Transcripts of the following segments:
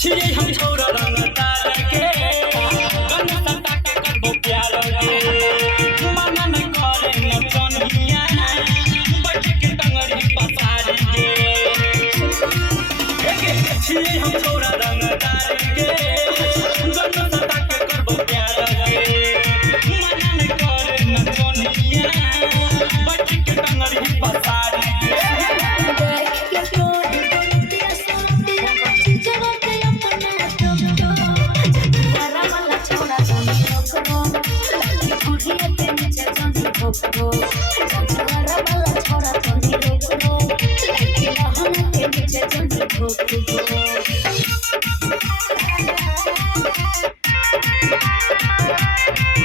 छियै हम छोरा रंगदार के गन सता के करबो प्यार के मना न करे न चनिया बैठ के टंगड़ी पसार के छियै हम छोरा रंगदार के गन सता के करबो प्यार के मना न करे न चनिया बैठ के टंगड़ी पसार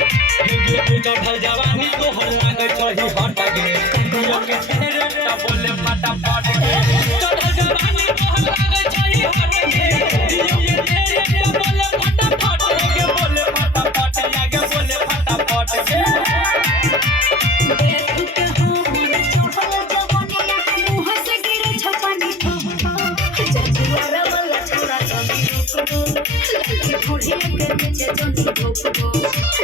चढ़ल जवानी तोहर लागे छही हट गे दियो के तेरे त बोले फटाफट गे चढ़ल जवानी तोहर लागे छही हट गे दियो के तेरे त बोले फटाफट गे बोले फटाफट लागे बोले फटाफट गे देख के हमर चढ़ल जवानी मुंह से गिरे छपानी जजुआरा वाला छोरा जमी रोको लगे बुढ़िया के नीचे जमी रोको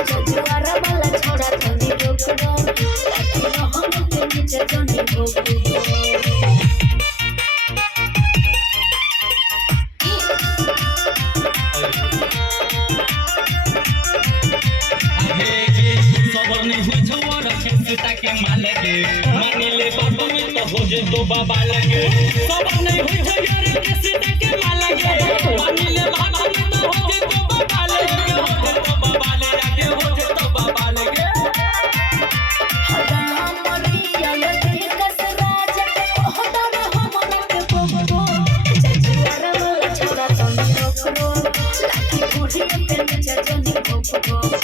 जजुआरा वाला छोरा जमी रोको लगे हम के नीचे जमी रोको के माले के मानिले बाबू में तो हो जे तो बाबा लगे सब नहीं हो यार के सीता के माला के मानिले बाबू में तो हो जे तो बाबा लगे हो जे तो बाबा लगे हो जे तो बाबा लगे हमरिया लगे कसराज होदर हमन के बोबो जजुआरा वाला छोरा जमी रोको लगे बुढ़िया के नीचे जमी रोको